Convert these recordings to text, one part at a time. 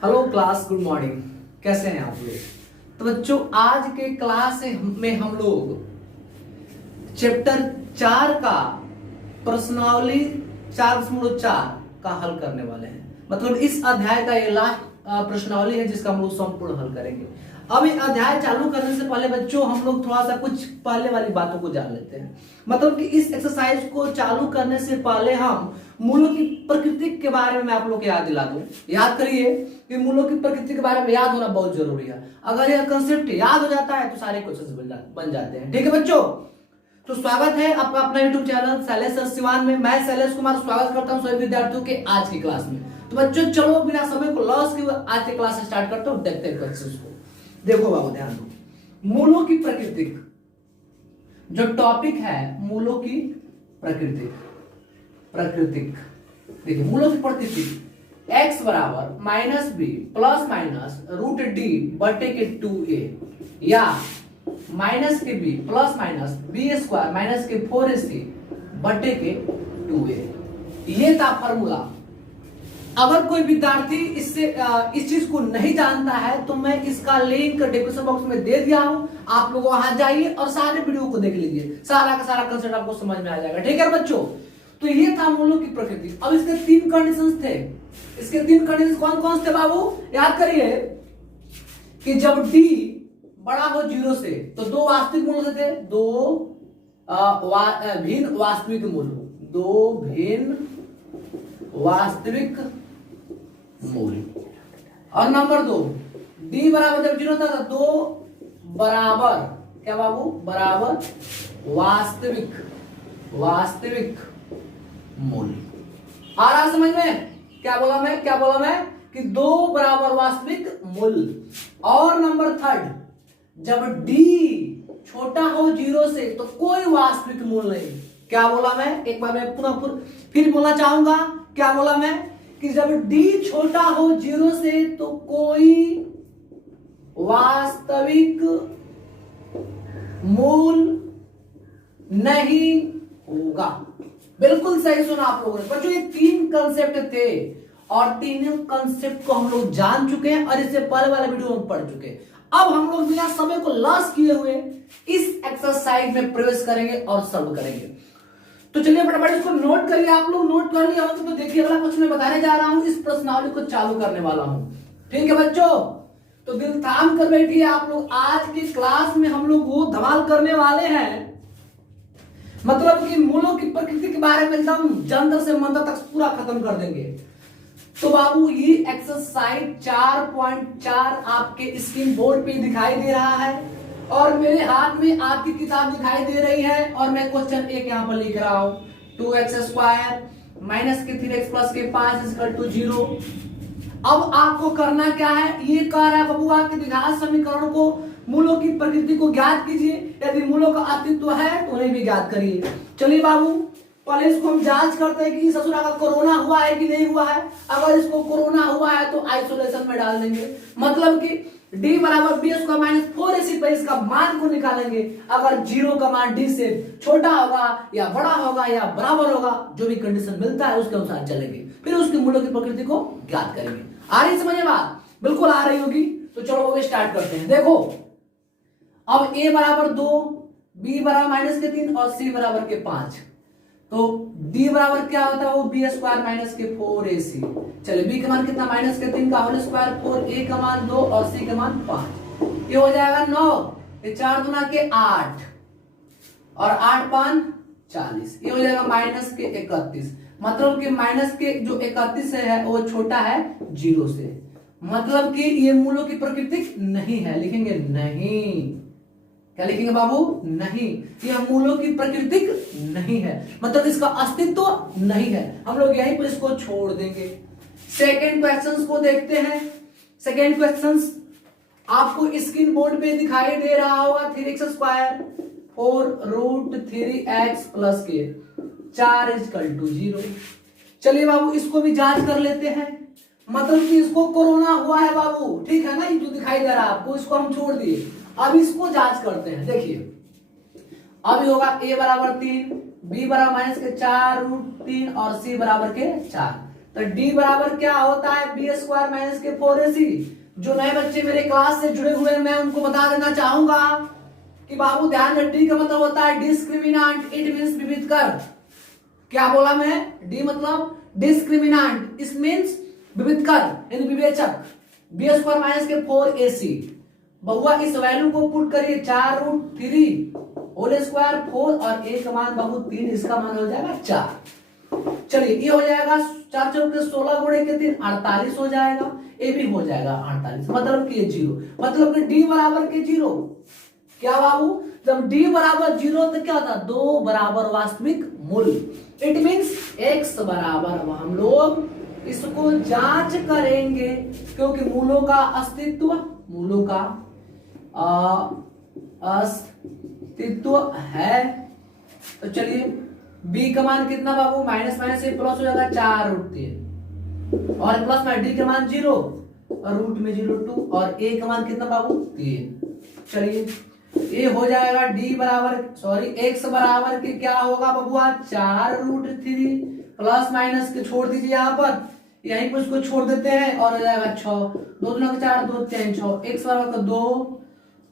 Hello class, good morning. कैसे हैं आप लोग? तो बच्चों, आज के क्लास में हम लोग चैप्टर 4 का प्रश्नावली 4.4 का हल करने वाले हैं। मतलब इस अध्याय का ये लास्ट प्रश्नावली है जिसका हम लोग संपूर्ण हल करेंगे। अब ये अध्याय चालू करने से पहले बच्चों हम लोग थोड़ा सा कुछ पहले वाली बातों को जान लेते हैं। मतलब कि इस एक्सरसाइज को चालू करने से पहले हम मूलों की प्रकृति के बारे में आप लोग को याद दिला दूं। याद करिए कि मूलों की प्रकृति के बारे में याद होना बहुत जरूरी है। अगर यह कंसेप्ट याद हो जाता है तो सारे क्वेश्चन बन जाते हैं। ठीक है बच्चों, तो स्वागत है आपका अपना YouTube channel Shailesh sir Siwan में। मैं शैलेश कुमार स्वागत करता हूं सभी विद्यार्थियों के आज की क्लास में। तो बच्चों चलो बिना समय को लॉस किए आज की क्लास स्टार्ट करता हूं। देखते हैं क्वेश्चंस को। देखो बाबू, ध्यान दो। मूलों की प्रकृति जो टॉपिक है, मूलों की प्रकृति। देखिए, मूलों की प्रकृति x बराबर minus b plus minus root d बटे के 2a या माइनस के b plus minus b square minus के 4ac बटे के 2a। ये था फॉर्मूला। अगर कोई विद्यार्थी इससे इस चीज को नहीं जानता है तो मैं इसका लिंक डिस्क्रिप्शन बॉक्स में दे दिया हूं। आप लोग वहां जाइए और सारे वीडियो को देख लीजिए। सारा का सारा कंसेप्ट आपको समझ में आ जाएगा। ठीक है बच्चों, तो ये था मूलों की प्रकृति। अब इसके 3 कंडीशंस थे। इसके 3 कंडीशन कौन कौन से थे बाबू? याद करिए कि जब d बड़ा हो 0 से तो 2 वास्तविक मूल थे। 2 भिन्न वास्तविक मूल। 2 भिन्न वास्तविक मूल। और नंबर 2, d बराबर जब 0 था तो 2 बराबर क्या बाबू? बराबर वास्तविक मूल। आ रहा समझ में? क्या बोला मैं कि 2 बराबर वास्तविक मूल। और नंबर 3, जब d छोटा हो 0 से तो कोई वास्तविक मूल नहीं। क्या बोला मैं? एक बार मैं पुनः फिर बोलना चाहूंगा। क्या बोला मैं? कि जब d छोटा हो 0 से तो कोई वास्तविक मूल नहीं होगा। बिल्कुल सही सुना आप लोगों ने। बच्चों ये 3 कंसेप्ट थे और तीनों कंसेप्ट को हम लोग जान चुके हैं और इससे पहले वाले वीडियो में पढ़ चुके हैं। अब हम लोग बिना समय को लॉस किए हुए इस एक्सरसाइज में प्रवेश करेंगे और सॉल्व करेंगे। तो चलिए फटाफट इसको नोट करिए। आप लोग नोट कर लिया हो तो देखिए अगला क्वेश्चन मैं बताने जा रहा हूं। इस प्रश्नावली को चालू करने वाला हूं। ठीक है बच्चों, तो दिल थाम कर बैठिए आप लोग। आज की क्लास में हम लोग वो धमाल करने वाले हैं। मतलब कि मूलों की प्रकृति के बारे में एकदम जंतर से मंतर तक पूरा खत्म कर देंगे। तो बाबू ये एक्सरसाइज 4.4 आपके स्क्रीन बोर्ड पे दिखाई दे रहा है और मेरे हाथ में आपकी किताब दिखाई दे रही है और मैं क्वेश्चन 1 यहां पर लिख रहा हूं। 2x स्क्वायर माइनस के 3x प्लस के 5 इक्वल टू 0। अब आपको करना क्या है? ये कह रहा है बाबू आपके द्विघात समीकरण को मूलों की प्रकृति को ज्ञात कीजिए। यदि मूलों का अस्तित्व है तो उन्हें भी ज्ञात करिए। चलिए बाबू, पहले इसको हम जांच करते हैं कि ससुरा का कोरोना हुआ है कि नहीं हुआ है। अगर इसको कोरोना हुआ है तो आइसोलेशन में डाल देंगे। मतलब कि d बराबर बी स्क्वायर माइनस 4ac पर इसका मान को निकालेंगे। अगर 0 का मान d से छोटा होगा या बड़ा होगा या बराबर होगा, जो भी कंडीशन मिलता है उसके अनुसार चलेंगे। फिर उसके मूलों की प्रकृति को ज्ञात करेंगे। आ रही समझ में बात? बिल्कुल आ रही होगी। तो चलो वो स्टार्ट करते हैं। देखो, अब a बराबर 2, b बराबर माइनस के 3 और c बराबर के 5। तो d बराबर क्या होता है? वो बी स्क्वायर माइनस के 4ac। चलिए b का मान कितना? माइनस के 3 का होल स्क्वायर 4, a का मान 2 और c का मान 5। ये हो जाएगा 9। ये 4 दूना के 8 और 8 5 40। ये हो जाएगा माइनस के 31। मतलब कि माइनस के जो 31 है वो छोटा है 0 से। मतलब कि ये मूलों की प्रकृति नहीं है। लिखेंगे नहीं। क्या लिखेंगे बाबू? नहीं। यह मूलों की प्रकृति नहीं है, मतलब इसका अस्तित्व नहीं है। हम लोग यहीं पर इसको छोड़ देंगे। सेकेंड क्वेश्चन को देखते हैं। सेकेंड क्वेश्चन आपको स्क्रीन बोर्ड पे दिखाई दे रहा होगा। 3x square 4 root 3x plus के 4 इक्वल टू 0। चलिए बाबू इसको भी जांच कर लेते हैं। मतलब कि इसको कोरोना हुआ है बाबू, ठीक है ना? ये जो दिखाई दे रहा है आपको, इसको हम छोड़ दिए। अब इसको जांच करते हैं। देखिए, अब होगा a बराबर 3, b बराबर माइनस के 4 रूट 3 और c बराबर के 4। तो डी बराबर क्या होता है, बी स्क्वायर माइनस के 4ac। जो नए बच्चे मेरे क्लास से जुड़े हुए हैं मैं उनको बता देना चाहूंगा कि बाबू ध्यान रख, डी का मतलब होता है डिस्क्रिमिनेंट, इट मींस विविध कर। क्या बोला मैं, डी मतलब डिस्क्रिमिनेंट, इस मींस विविध कर यानी विवेचक। बी स्क्वायर माइनस के 4ac। बहुआ इस वैल्यू को पुट करिए 4√3 होल स्क्वायर 4 और a का मान बाबू 3, इसका मान हो जाएगा 4। चलिए ये हो जाएगा 4 चौके 16 गुणे के 3 48 हो जाएगा, ए भी हो जाएगा 48, मतलब कि 0, मतलब कि डी बराबर के 0। क्या बाबू, जब डी बराबर 0 तो क्या होता है, 2 बराबर वास्तविक मूल। इट मींस x बराबर, अब हम लोग इसको जांच करेंगे क्योंकि मूलों का अस्तित्व, मूलों का अस्तित्व है। तो चलिए b का मान कितना बाबू, माइनस माइनस से प्लस हो जाएगा 4√3 और प्लस में डी का मान 0 और रूट में 0.2 और a का मान कितना बाबू 3। चलिए ये हो जाएगा डी बराबर सॉरी x बराबर के क्या होगा बबुआ 4√3 प्लस माइनस के छोड़ दीजिए यहाँ पर, यहीं पर उसको छोड़ देते हैं और हो जाएगा 6, 2 दूना 4 2 3 6, x बराबर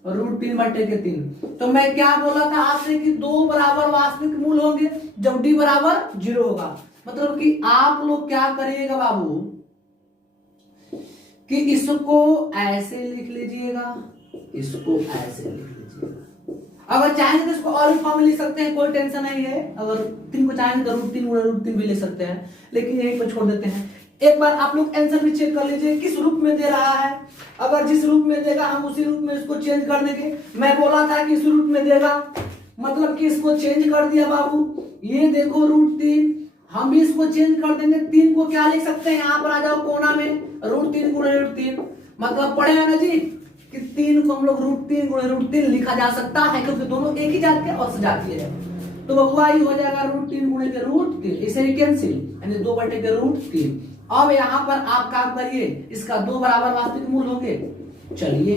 2√3/3। तो मैं क्या बोला था आपसे कि 2 बराबर वास्तविक मूल होंगे जब डी बराबर 0 होगा। मतलब कि आप लोग क्या करिएगा बाबू कि इसको ऐसे लिख लीजिएगा, इसको ऐसे लिख लीजिएगा। अगर चाहेंगे तो इसको और भी फॉर्म में लिख सकते हैं, कोई टेंशन नहीं है। अगर 3 को चाहेंगे तो √3 भी ले सकते हैं, लेकिन यहीं पर छोड़ देते हैं। एक बार आप लोग आंसर भी चेक कर लीजिए किस रूप में दे रहा है। अगर जिस रूप में देगा हम उसी रूप में इसको चेंज कर देंगे। मैं बोला था कि इस रूप में देगा, मतलब कि इसको चेंज कर दिया बाबू। ये देखो √3, हम भी इसको चेंज कर देंगे। 3 को क्या लिख सकते हैं, यहाँ पर आ जाओ कोना में, √3 गुणे √3, मतलब पढ़े ना जी कि 3 को हम लोग √3 गुणे √3 लिखा जा सकता है क्योंकि दोनों एक ही जात के और सजातीय है। तो बबुआ ये हो जाएगा √3 गुणे के √3, इसे ही कैंसिल यानी 2/√3। अब यहाँ पर आप काम करिए, इसका 2 बराबर वास्तविक मूल होंगे। चलिए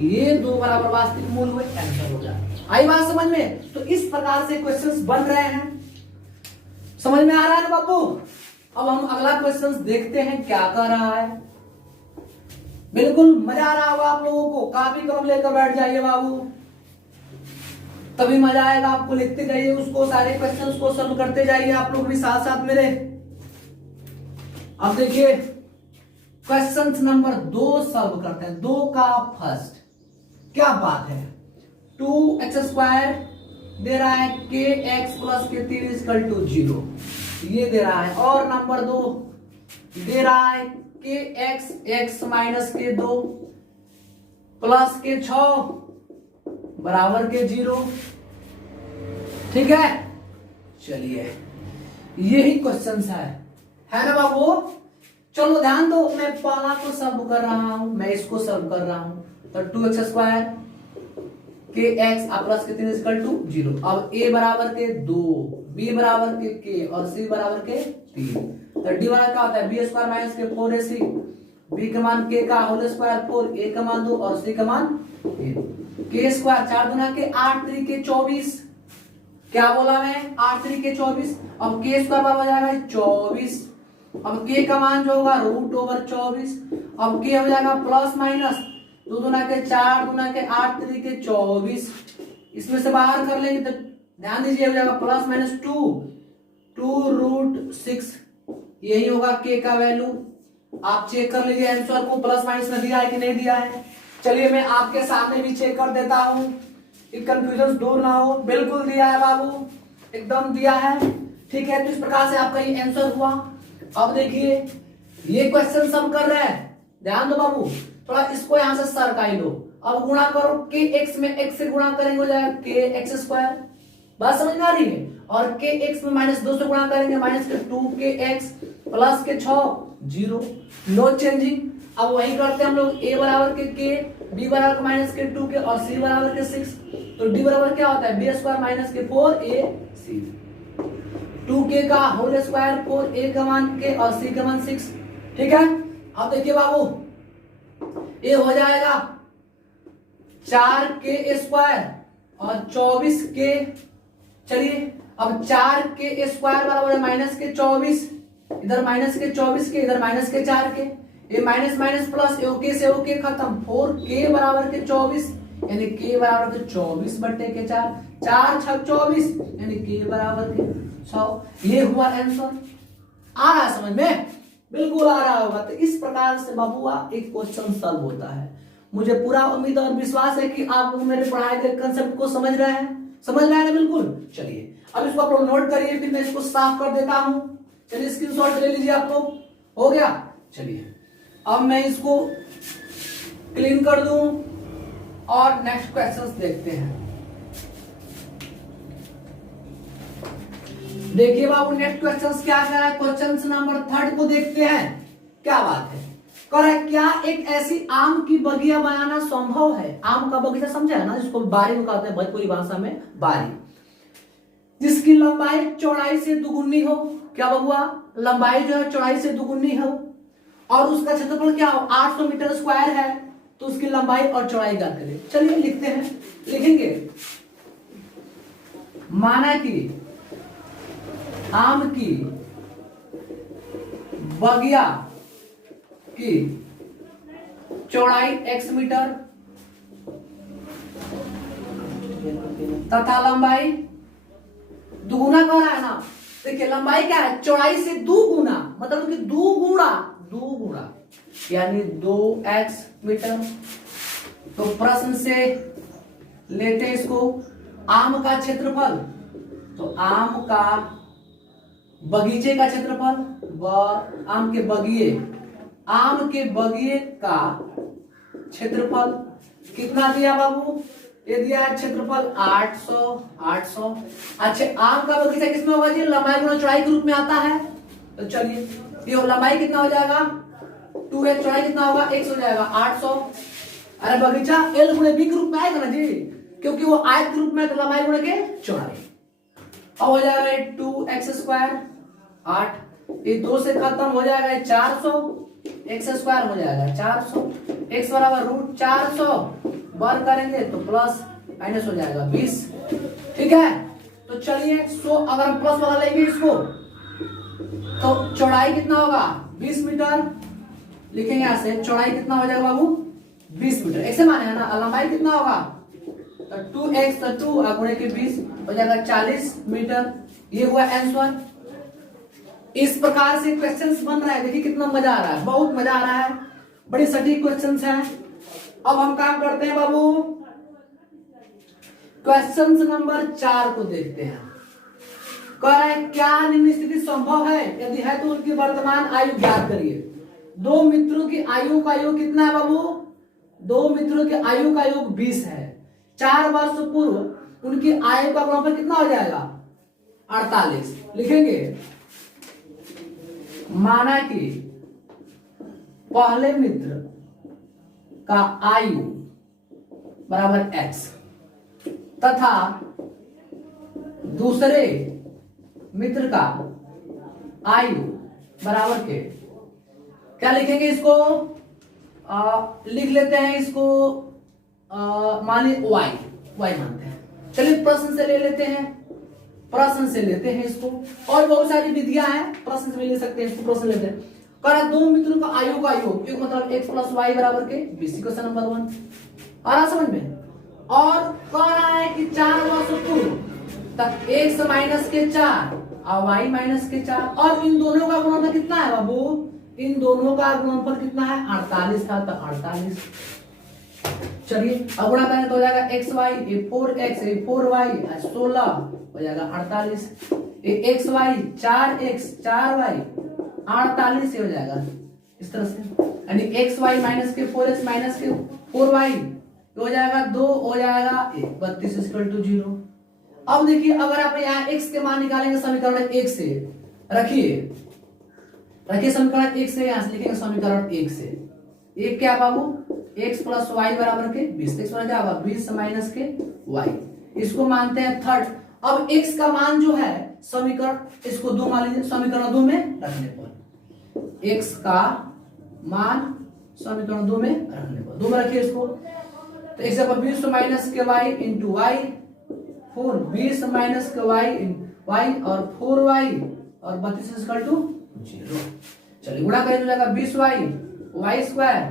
ये 2 बराबर वास्तविक मूल हुए, आंसर हो जाए। आई बात समझ में? तो इस प्रकार से क्वेश्चंस बन रहे हैं, समझ में आ रहा है ना बाबू? अब हम अगला क्वेश्चंस देखते हैं क्या कर रहा है। बिल्कुल मजा आ रहा होगा आप लोगों को, कॉपी कलम लेकर बैठ जाइए बाबू, तभी मजा आएगा आपको। लिखते जाइए उसको, सारे क्वेश्चंस को सॉल्व करते जाइए आप लोग भी साथ साथ मेरे। अब देखिए क्वेश्चन नंबर 2 सॉल्व करते हैं। 2 का फर्स्ट क्या बात है, 2x² दे रहा है kx + k3 = 0, ये दे रहा है। और नंबर 2 दे रहा है kx x - k2 + k6 बराबर के 0। ठीक है, चलिए यही क्वेश्चन है ना बाबू? चलो ध्यान दो, मैं पहला को सॉल्व कर रहा हूं, मैं इसको सॉल्व कर रहा हूं। तो 2x² kx + k3 = 0। अब a बराबर के 2, b बराबर के k और c बराबर के 3। तो d बराबर क्या होता है, b² - के 4ac, b का मान k का होल स्क्वायर 4, a का मान 2 और c का मान 3। k स्क्वायर 4 दूना के 8 3 के 24, क्या बोला मैं 8 3 के 24। अब k स्क्वायर बराबर हो जाएगा 24। अब k का मान जो होगा √24। अब k हो जाएगा प्लस माइनस 2 दूना के 4 दूना के 8 3 के 24, इसमें से बाहर कर लेंगे तो ध्यान दीजिए हो जाएगा प्लस माइनस 2√6, यही होगा k का वैल्यू। आप चेक कर लीजिए आंसर को, प्लस माइनस में दिया है कि नहीं दिया है। चलिए मैं आपके सामने भी चेक कर देता हूं कि कंफ्यूजन दूर ना हो। बिल्कुल दिया है बाबू, एकदम दिया है। ठीक है, तो इस प्रकार से आपका ये आंसर हुआ। अब देखिए ये क्वेश्चन सम कर रहे हैं, ध्यान दो बाबू, थोड़ा इसको यहां से सरकाई लो। अब गुणा करो, kx में x से गुणा करेंगे हो जाएगा kx², बात समझ में आ रही है। और kx में -2 से गुणा करेंगे -2kx + के 6 0, नो चेंजिंग। अब वही करते हैं हम लोग, a बराबर के k, b बराबर के -2k और c बराबर के 6। तो d बराबर क्या होता है, b² - के 4ac, 2k का होल स्क्वायर 4, a का मान k और c का मान 6। ठीक है, अब देखिए बाबू ये हो जाएगा 4k² और 24k। चलिए अब 4k² बराबर है -24, इधर माइनस के 24 के, इधर माइनस के 4 के, ये माइनस माइनस प्लस, ओके से ओके खत्म, 4k बराबर के 24 यानी k बराबर के 24 बट्टे के 4, 4 छक 24 यानी k बराबर के 100। ये हुआ आंसर। आ रहा समझ में? बिल्कुल आ रहा होगा। तो इस प्रकार से बबुआ एक क्वेश्चन सॉल्व होता है। मुझे पूरा उम्मीद और विश्वास है कि आप लोग मेरे पढ़ाए गए कंसेप्ट को समझ रहे हैं, समझ रहे हैं ना? बिल्कुल। चलिए अब इसको आप लोग नोट करिए, फिर मैं इसको साफ कर देता हूं। चलिए स्क्रीनशॉट ले लीजिए आप लोग। हो गया? चलिए अब मैं इसको क्लीन कर दूं और नेक्स्ट क्वेश्चंस देखते हैं। देखिए बाबू नेक्स्ट क्वेश्चंस क्या है। क्वेश्चन नंबर 3 को देखते हैं। क्या बात है? कह रहा है क्या एक ऐसी आम की बगिया बनाना संभव है? आम का बगीचा समझा है ना, जिसको बारी में कहते हैं भोजपुरी भाषा में बारी, जिसकी लंबाई चौड़ाई से दुगुनी हो। क्या बबुआ? लंबाई जो है चौड़ाई से दुगुनी हो और उसका क्षेत्रफल क्या हो? 800 मीटर स्क्वायर है। तो उसकी लंबाई और चौड़ाई ज्ञात करें। चलिए लिखते हैं, लिखेंगे। माना कि आम की बगिया की चौड़ाई x मीटर तथा लंबाई दुगुना कह रहा है ना। देखिए लंबाई क्या है? चौड़ाई से दुगुना, मतलब कि दुगुना यानी 2x मीटर। तो प्रश्न से लेते हैं इसको। आम का क्षेत्रफल, तो आम का बगीचे का क्षेत्रफल आम के बगिए का क्षेत्रफल कितना दिया बाबू? ये दिया है क्षेत्रफल 800। अच्छा आम का बगीचा किसमें होगा जी? लंबाई गुणा चौड़ाई के रूप में आता है। तो चलिए ये लंबाई कितना हो जाएगा? 2x, चौड़ाई कितना होगा? x हो जाएगा 800। अरे बगीचा l गुणे b के रूप में आएगा ना जी, क्योंकि वो आयत के रूप में, तो लंबाई गुणे के चौड़ाई। अब हो जाएगा 2x स्क्वायर 8, ये 2 से खत्म हो जाएगा 400, x स्क्वायर हो जाएगा 400, x बराबर रूट 400 वर्ग करेंगे तो प्लस माइनस हो जाएगा 20। ठीक है? तो चलिए 100 अगर प्लस वाला लेंगे इसको तो चौड़ाई कितना होगा? 20 मीटर। लिखेंगे यहां से चौड़ाई कितना हो जाएगा बाबू? 20 मीटर। ऐसे माने है ना। लंबाई कितना होगा? तो 2x, तो 2 गुणे के 20 हो जाएगा 40 मीटर। ये हुआ आंसर। इस प्रकार से क्वेश्चंस बन रहा है। देखिए कितना मजा आ रहा है, बहुत मजा आ रहा है। बड़ी सटीक क्वेश्चंस हैं। अब हम काम करते हैं बाबू, क्वेश्चन नंबर 4 को देखते हैं। कह रहा है क्या निम्न स्थिति संभव है? यदि है तो उनकी वर्तमान आयु ज्ञात करिए। दो मित्रों की आयु का योग कितना है बाबू? दो मित्रों की आयु का योग 20 है। 4 वर्ष पूर्व उनकी आयु का गुणनफल कितना हो जाएगा? 48। लिखेंगे माना कि पहले मित्र का आयु बराबर x तथा दूसरे मित्र का आयु बराबर के, क्या लिखेंगे इसको? लिख लेते हैं इसको मानिए y मानते हैं। चलिए प्रश्न से ले लेते हैं, इसको। और बहुत सारी विधियां हैं, प्रश्न से भी ले सकते हैं इसको। प्रश्न लेते हैं। कह रहा दो मित्रों का आयु का योग मतलब x प्लस वाई बराबर के 20। क्वेश्चन नंबर 1 आ रहा समझ में? और कह रहा है कि 4 वर्ष पूर्व तक x माइनस के 4 और y माइनस के 4, और इन दोनों का गुणनफल कितना है बाबू? इन दोनों का गुणनफल कितना है? 48 था। तो 48। चलिए अब गुणा करें तो हो जाएगा xy, ये 4x, ये 4y, 16 हो जाएगा 48। ये xy 4x 4y 48 हो जाएगा इस तरह से। यानी xy माइनस के 4x माइनस के 4y हो जाएगा 2, हो जाएगा 32 = 0। अब देखिए अगर आप यहाँ x के मान निकालेंगे समीकरण 1 से, रखिए समीकरण 1 से, यहां से लिखेंगे समीकरण 1 से। एक क्या बाबू? x प्लस वाई बराबर के 20। x बराबर क्या होगा? 20 माइनस के y। इसको मानते हैं थर्ड। अब x का मान जो है समीकरण, इसको 2 मान लीजिए, समीकरण 2 में रखने पर x का मान समीकरण 2 में रखने पर 2 में रखिए इसको। तो x पर 20 माइनस के y इंटू वाई, 4 20 माइनस के y और 4y और 32 = 0। चलिए गुणा करें तो जाएगा 20y, Y square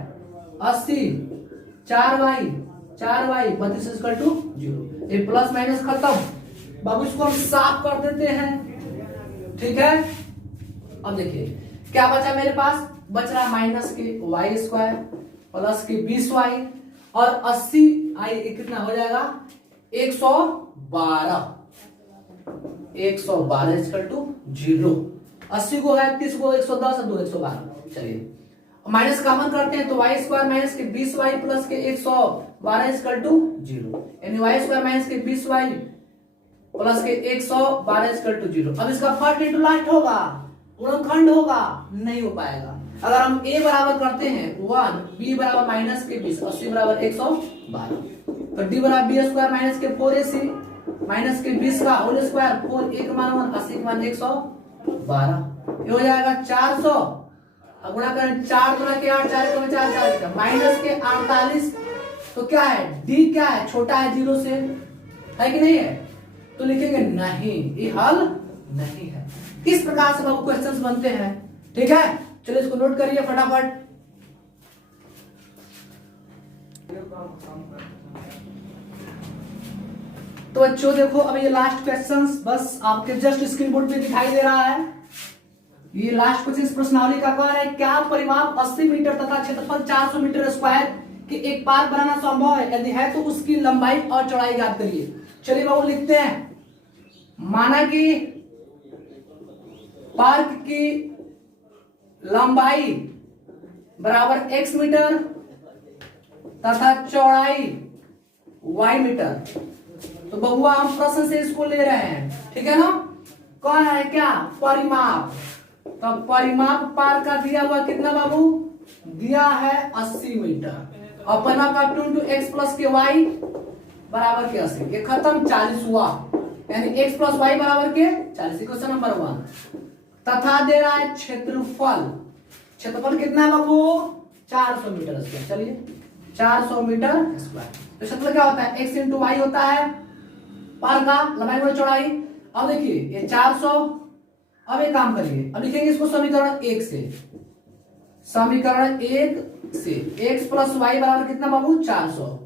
80, 4y 32 equal to 0। ये प्लस माइनस खत्म बाबू, इसको हम साफ कर देते हैं। ठीक है, अब देखिए क्या बचा मेरे पास, बच रहा माइनस के वाई स्क्वायर प्लस के 20y और 80i कितना हो जाएगा 112 इक्वल टू 0। 80 को है 30 को 110 और 2 112। चलिए माइनस कॉमन करते हैं तो वाई स्क्वायर माइनस के 20y प्लस के 112 इक्वल टू 0, यानी वाई स्क्वायर माइनस के 20y प्लस के 112 इक्वल टू 0। अब इसका फर्स्ट इंटू लास्ट होगा, गुणनखंड होगा, नहीं हो पाएगा। अगर हम a बराबर करते हैं 1, b बराबर माइनस के 20 और c बराबर 112, तो d बराबर b स्क्वायर माइनस के 4ac माइनस के 20 का होल स्क्वायर 4 1 मान 1 80 के मान 112, ये हो जाएगा 400। अब गुणा करें 4 गुणा के 8 4 को 4 4 माइनस के 48, तो क्या है d क्या है, छोटा है 0 से, है कि नहीं है, तो लिखेंगे नहीं, ये हल नहीं है। इस प्रकार से बाबू क्वेश्चंस बनते हैं। ठीक है, चलिए इसको नोट करिए फटाफट। तो बच्चों देखो अब ये लास्ट क्वेश्चंस बस आपके जस्ट स्क्रीन बोर्ड पे दिखाई दे रहा है। ये लास्ट क्वेश्चन प्रश्नावली का कह रहा है क्या परिमाप 80 मीटर तथा क्षेत्रफल 400 मीटर स्क्वायर के एक पार्क बनाना संभव है, यदि है तो उसकी लंबाई और चौड़ाई ज्ञात करिए। चलिए बाबू लिखते हैं, माना कि पार्क की लंबाई बराबर x मीटर तथा चौड़ाई y मीटर, तो बबुआ हम प्रश्न से इसको ले रहे हैं। ठीक है ना, कौन है क्या परिमाप, तो परिमाप पार्क का दिया हुआ कितना बाबू, दिया है 80 मीटर और परिमाप का 2 x प्लस के y बराबर के 80, ये खत्म 40 हुआ, यानी x प्लस y बराबर के 40। क्वेश्चन नंबर 1 तथा दे रहा है क्षेत्रफल, क्षेत्रफल कितना है बाबू 400 मीटर स्क्वायर। चलिए 400 मीटर स्क्वायर, तो क्षेत्रफल क्या होता है x इंटू वाई होता है पार का लंबाई गुणा चौड़ाई। अब देखिए ये 400, अब एक काम करिए, अब लिखेंगे इसको समीकरण 1 से, समीकरण 1 से x प्लस वाई बराबर कितना बाबू 400,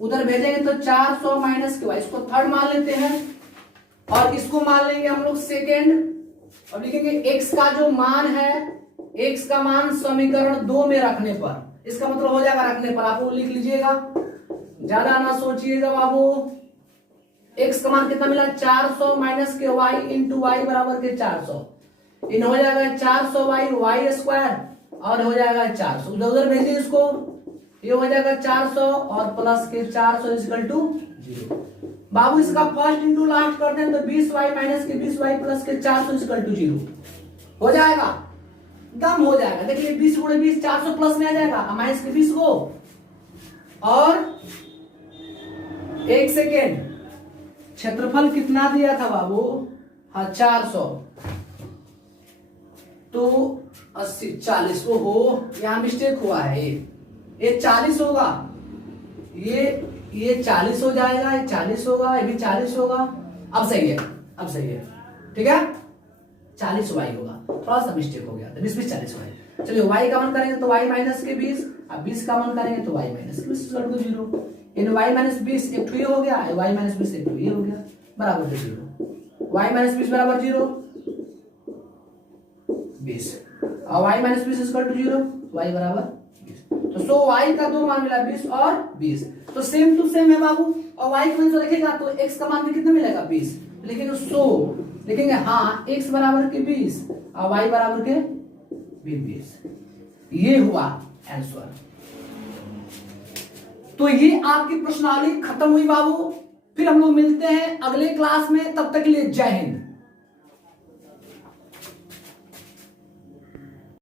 उधर भेजेंगे तो 400 माइनस के वाई, इसको थर्ड मान लेते हैं और इसको मान लेंगे हम लोग सेकेंड। अब लिखेंगे x का जो मान है, x का मान समीकरण 2 में रखने पर, इसका मतलब हो जाएगा रखने पर, आप वो लिख लीजिएगा, ज्यादा ना सोचिएगा बाबू। x का मान कितना मिला 400 माइनस के y इंटू वाई बराबर के 400, इन हो जाएगा 400 वाई स्क्वायर और हो जाएगा 400, उधर उधर भेजिए इसको, ये हो जाएगा 400 और प्लस के 400 इक्वल टू 0। बाबू इसका फर्स्ट इंटू लास्ट करते हैं तो 20y माइनस के 20y प्लस के 400 इक्वल टू 0 हो जाएगा, दम हो जाएगा। देखिए 20 गुणे 20 400 प्लस में आ जाएगा माइनस के 20 को, और एक सेकेंड क्षेत्रफल कितना दिया था बाबू, हाँ 400, तो 80 40, ओहो यहाँ मिस्टेक हुआ है, ये 40 होगा, ये 40 हो जाएगा, ये 40 होगा, ये भी 40 होगा। अब सही है, अब सही है, ठीक है 40 वाई होगा, थोड़ा सा मिस्टेक हो गया था, 20 20 40 वाई। चलिए वाई का मान करेंगे तो वाई माइनस के 20, अब 20 का मान करेंगे तो वाई माइनस के 20 इक्वल टू 0, इन वाई माइनस 20 एक ठू ये हो गया, वाई माइनस 20 एक ठू ये हो गया बराबर के 0, वाई माइनस 20 बराबर 0 20 और y minus 20 equal to 0, y बराबर 20। तो सो वाई का दो मान मिला 20 और 20, तो सेम टू सेम है बाबू, और वाई का मान जो लिखेगा तो x का मान भी कितना मिलेगा 20, लेकिन सो लिखेंगे हाँ x बराबर के 20 और y बराबर के 20, ये हुआ आंसर। तो ये आपकी प्रश्नावली खत्म हुई बाबू, फिर हम लोग मिलते हैं अगले क्लास में, तब तक के लिए जय हिंद।